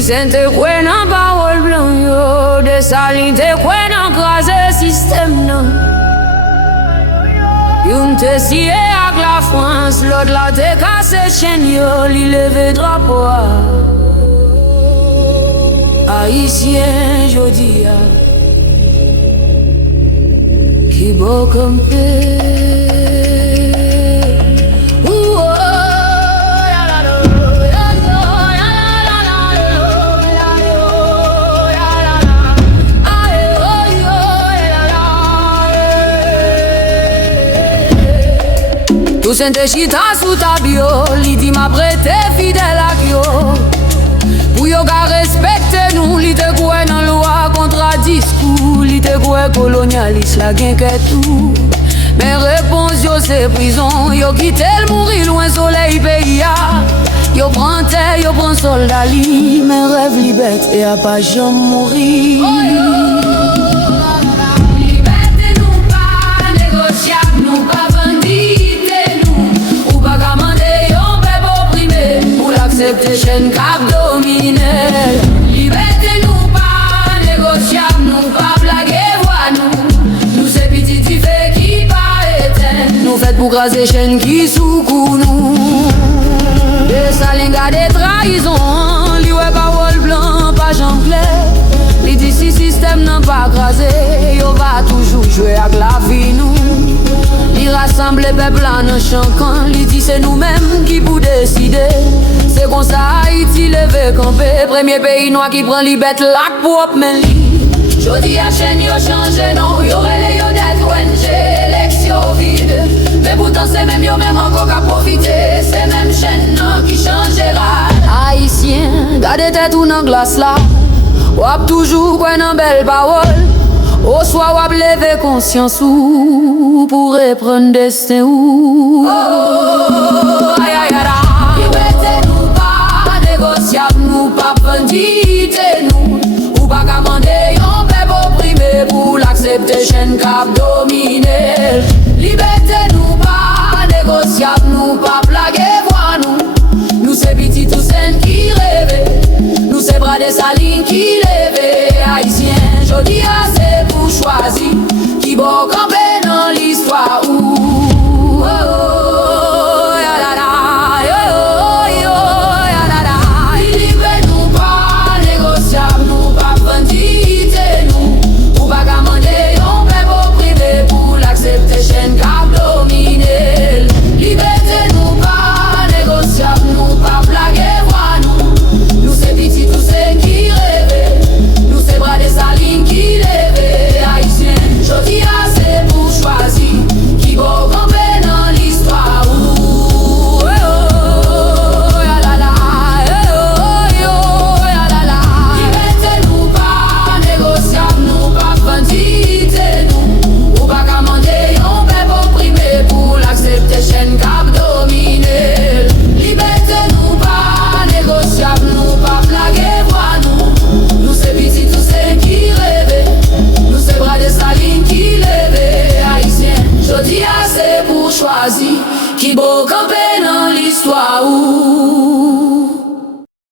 Sente kwe nan parole blanc yo, de salite kwe nan krasé système nan. Yon te siye ak la France, l'autre la te kase chen yo, li leve drapeau a. Haïtien jodi a, ki bo kampe. Tout sente chita sou tabio, li di ma prete fidèle ak yo. Pou yo ka respekte nou, li te kwe nan loi kontra diskou. Li te kwe kolonialiste la gen ke tout. Men repons yo se prison, yo kite l mouri loin soleil peyi ya. Yo pran terre, yo pran soldat li, men rêve liberté a pa jam mouri. Accepte chen kap domine. Liberté nou pa négociable, nou pa plage voix nou. Nou se pititi fe ki pa eten. Nou fet pou krasé chen ki soukou nou. De salinga de trahison, li wè parole blanc pa jan clair. Li di si système nan pa krasé, yo va toujou jouer ak la vie nou. Li rassemble peuple an chankan, li di se nou même qui pou décider. C'est comme ça Haïti leve campé, premier pays noir qui prend liberté lak propre men li. Jodi a chen yo changé non, yo rele yo det ONG, élection vide. Mais pourtant c'est même yo même encore qu'à profiter, c'est même chen non qui changera. Haïtien, gade tête ou nan glace là, wap toujours kwen nan belle parole. Au soir wap leve conscience ou, pour reprendre destin ou. Aïe aïe aïe. Nou pa bandite nou, ou pa kamande yon peuple opprimé pour l'accepter chen kap domine. Liberté nou pa négociable, nou pa plage voix nou. Nou se petit tout sen qui rêve, nou se bras de saline qui leve. Haïtien jodi a se pour choisir, qui bo kampe nan l'histoire ou. Qui beau camper dans l'histoire.